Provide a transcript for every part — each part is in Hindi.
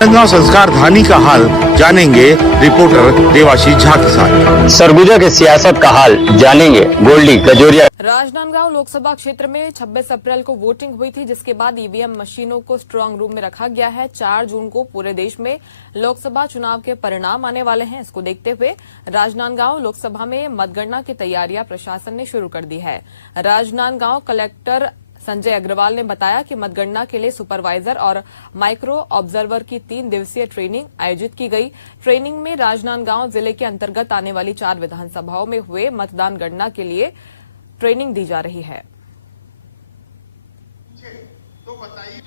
राजनांदगांव संस्कार धानी का हाल जानेंगे रिपोर्टर देवाशीष झा के साथ। सरगुजा के सियासत का हाल जानेंगे गोल्डी गजोरिया। राजनांदगांव लोकसभा क्षेत्र में 26 अप्रैल को वोटिंग हुई थी, जिसके बाद ईवीएम मशीनों को स्ट्रांग रूम में रखा गया है। 4 जून को पूरे देश में लोकसभा चुनाव के परिणाम आने वाले हैं। इसको देखते हुए राजनांदगांव लोकसभा में मतगणना की तैयारियां प्रशासन ने शुरू कर दी है। राजनांदगांव कलेक्टर संजय अग्रवाल ने बताया कि मतगणना के लिए सुपरवाइजर और माइक्रो ऑब्जर्वर की 3 दिवसीय ट्रेनिंग आयोजित की गई। ट्रेनिंग में राजनांदगांव जिले के अंतर्गत आने वाली 4 विधानसभाओं में हुए मतदान गणना के लिए ट्रेनिंग दी जा रही है। तो बताइए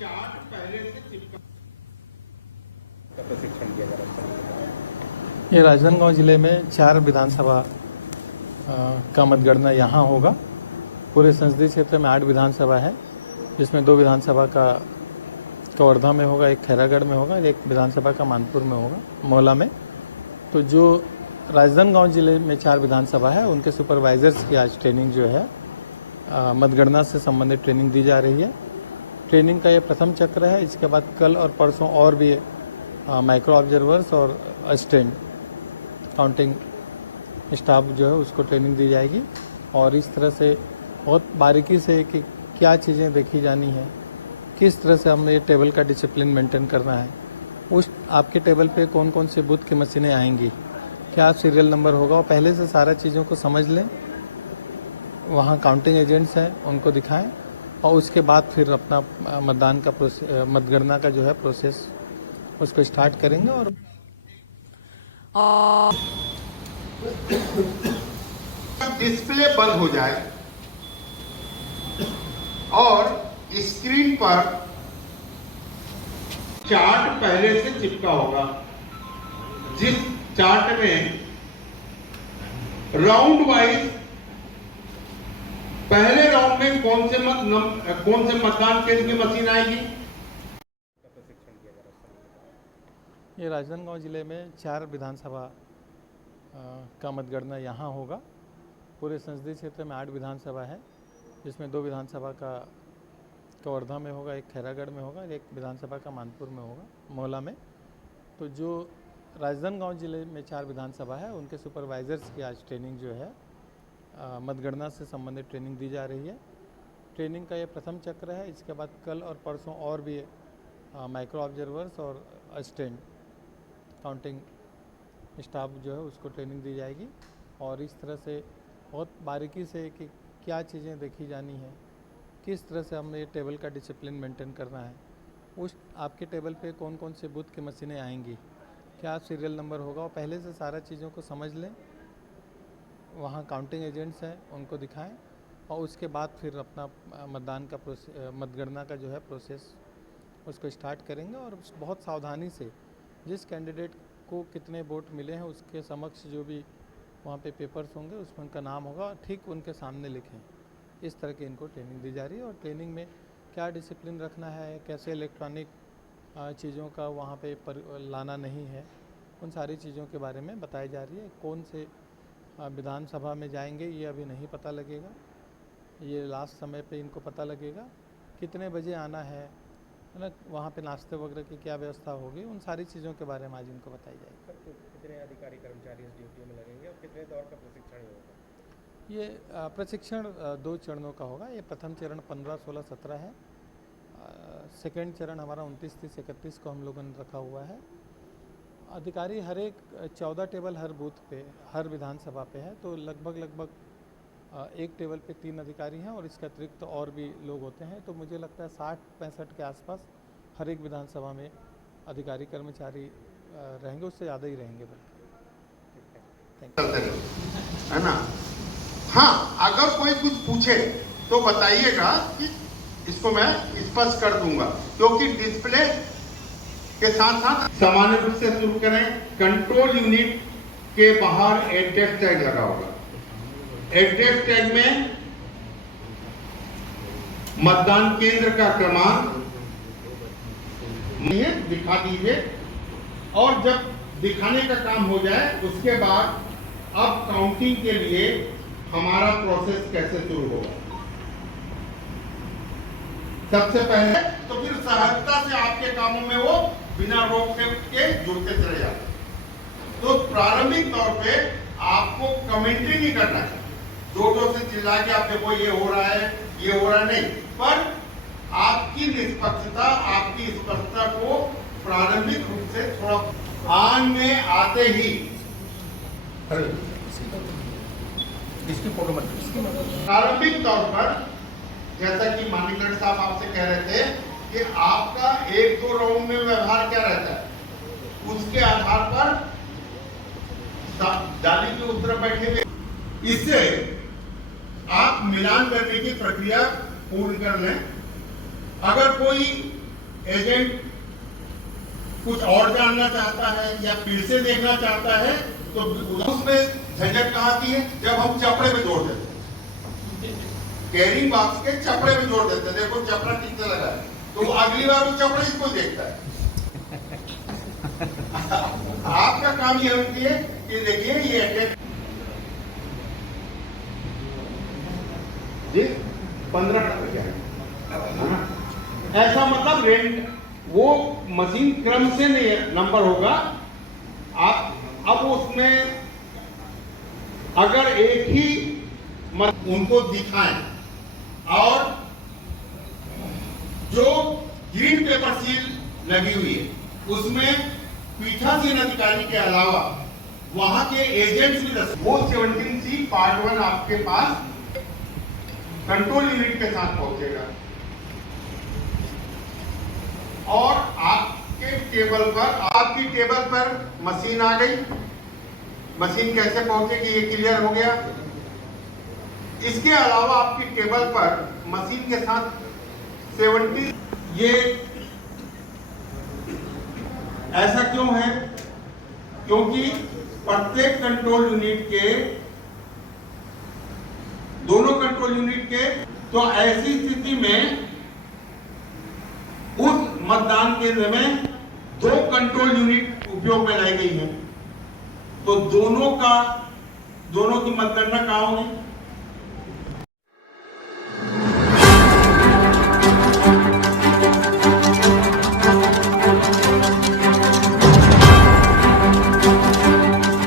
ये राजनांदगांव जिले में 4 विधानसभा का मतगणना यहाँ होगा। पूरे संसदीय क्षेत्र में 8 विधानसभा है, जिसमें 2 विधानसभा का कवर्धा में होगा, एक खैरागढ़ में होगा, एक विधानसभा का मानपुर में होगा, मोहला में। तो जो राजनांदगांव जिले में 4 विधानसभा है, उनके सुपरवाइजर्स की आज ट्रेनिंग जो है मतगणना से संबंधित ट्रेनिंग दी जा रही है। ट्रेनिंग का ये प्रथम चक्र है। इसके बाद कल और परसों और भी माइक्रो ऑब्जर्वर्स और असिस्टेंट काउंटिंग स्टाफ जो है उसको ट्रेनिंग दी जाएगी। और इस तरह से बहुत बारीकी से कि क्या चीज़ें देखी जानी है, किस तरह से हमें ये टेबल का डिसिप्लिन मेंटेन करना है, उस आपके टेबल पे कौन कौन से बूथ की मशीनें आएंगी, क्या सीरियल नंबर होगा, और पहले से सारा चीज़ों को समझ लें। वहाँ काउंटिंग एजेंट्स हैं, उनको दिखाएं और उसके बाद फिर अपना मतदान का मतगणना का जो है प्रोसेस उसको स्टार्ट करेंगे। और डिस्प्ले बंद हो जाए और स्क्रीन पर चार्ट पहले से चिपका होगा, जिस चार्ट में राउंड वाइज पहले राउंड में कौन से मतदान केंद्र की मशीन आएगी। ये राजनांदगांव जिले में 4 विधानसभा का मतगणना यहाँ होगा। पूरे संसदीय क्षेत्र में 8 विधानसभा है, जिसमें 2 विधानसभा का कवर्धा में होगा, एक खैरागढ़ में होगा, एक विधानसभा का मानपुर में होगा, मोहला में। तो जो राजनांदगांव जिले में 4 विधानसभा है, उनके सुपरवाइजर्स की आज ट्रेनिंग जो है मतगणना से संबंधित ट्रेनिंग दी जा रही है। ट्रेनिंग का ये प्रथम चक्र है। इसके बाद कल और परसों और भी माइक्रो ऑब्जर्वर्स और असिस्टेंट काउंटिंग स्टाफ जो है उसको ट्रेनिंग दी जाएगी। और इस तरह से बहुत बारीकी से कि क्या चीज़ें देखी जानी है, किस तरह से हमें ये टेबल का डिसिप्लिन मेंटेन करना है, उस आपके टेबल पे कौन कौन से बूथ की मशीनें आएंगी, क्या सीरियल नंबर होगा, और पहले से सारा चीज़ों को समझ लें। वहाँ काउंटिंग एजेंट्स हैं, उनको दिखाएं और उसके बाद फिर अपना मतदान का मतगणना का जो है प्रोसेस उसको स्टार्ट करेंगे। और बहुत सावधानी से जिस कैंडिडेट को कितने वोट मिले हैं उसके समक्ष जो भी वहाँ पे पेपर्स होंगे उसमें उनका नाम होगा, ठीक उनके सामने लिखें। इस तरह की इनको ट्रेनिंग दी जा रही है। और ट्रेनिंग में क्या डिसिप्लिन रखना है, कैसे इलेक्ट्रॉनिक चीज़ों का वहाँ पे लाना नहीं है, उन सारी चीज़ों के बारे में बताई जा रही है। कौन से विधानसभा में जाएंगे ये अभी नहीं पता लगेगा, ये लास्ट समय पे इनको पता लगेगा। कितने बजे आना है ना, वहाँ पे नाश्ते वगैरह की क्या व्यवस्था होगी, उन सारी चीज़ों के बारे में आज इनको बताई जाएगी। कितने अधिकारी कर्मचारी इस ड्यूटी में लगेंगे और कितने दौर का प्रशिक्षण होगा? ये प्रशिक्षण 2 चरणों का होगा। ये प्रथम चरण 15, 16, 17 है। सेकेंड चरण हमारा 29, 30, 31 को हम लोगों ने रखा हुआ है। अधिकारी हर एक 14 टेबल हर बूथ पे, हर विधानसभा पे है, तो लगभग एक टेबल पे 3 अधिकारी हैं और इसके अतिरिक्त तो और भी लोग होते हैं। तो मुझे लगता है 60-65 के आसपास हर एक विधानसभा में अधिकारी कर्मचारी रहेंगे, उससे ज़्यादा ही रहेंगे बल्कि। है ना। हाँ, अगर कोई कुछ पूछे तो बताइएगा कि इसको मैं स्पष्ट कर दूंगा, क्योंकि डिस्प्ले के साथ साथ सामान्य रूप से शुरू करें। कंट्रोल यूनिट के बाहर एड्रेस टैग लगा होगा। एड्रेस टैग में मतदान केंद्र का क्रमांक दिखा दीजिए। और जब दिखाने का काम हो जाए उसके बाद अब काउंटिंग के लिए हमारा प्रोसेस कैसे शुरू होगा। सबसे पहले तो फिर सहजता से आपके कामों में वो बिना रोक के जुड़ते चले जाते। तो प्रारंभिक तौर पे आपको कमेंट्री नहीं करना है, जोरों से चिल्ला के आप देखो ये हो रहा है, ये हो रहा नहीं, पर आपकी निष्पक्षता, आपकी स्पष्टता को प्रारंभिक रूप से थोड़ा आन में आते ही इसकी फोटो मत प्रारंभिक तौर पर, जैसा कि मानिकरण साहब आपसे कह रहे थे कि आपका 1-2 राउंड में व्यवहार क्या रहता है, उसके आधार पर जाली के उस तरफ बैठे हुए, इससे आप मिलान करने की प्रक्रिया पूर्ण कर लें। अगर कोई एजेंट कुछ और जानना चाहता है या फिर से देखना चाहता है तो उसमें झंझट कहाँ आती है, जब हम चपड़े में जोड़ देते हैं, कैरिंग बॉक्स के चपड़े में जोड़ देते हैं, देखो चपड़ा कितने लगा है, तो वो अगली बार वो चपड़े इसको देखता है। आपका काम यह होती है कि देखिए ये जी 15 ऐसा मतलब रेंट वो मशीन क्रम से नहीं नंबर होगा। आप अब उसमें अगर एक ही उनको दिखाएं और जो ग्रीन पेपर सील लगी हुई है उसमें पीठासीन अधिकारी के अलावा वहां के एजेंट्स भी वो 17C पार्ट 1 आपके पास कंट्रोल यूनिट के साथ पहुंचेगा और आपके टेबल पर, आपकी टेबल पर मशीन आ गई। मशीन कैसे पहुंचेगी ये क्लियर हो गया। इसके अलावा आपकी टेबल पर मशीन के साथ 70, ये ऐसा क्यों है, क्योंकि प्रत्येक कंट्रोल यूनिट के, दोनों कंट्रोल यूनिट के, तो ऐसी स्थिति में उस मतदान केंद्र में 2 कंट्रोल यूनिट उपयोग में लाई गई है, तो दोनों की मतगणना कहां होगी।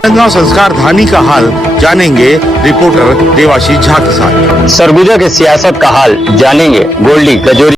गंगा संस्कार धानी का हाल जानेंगे रिपोर्टर देवाशीष झा के साथ। सरगुजा के सियासत का हाल जानेंगे गोल्डी कजोरी।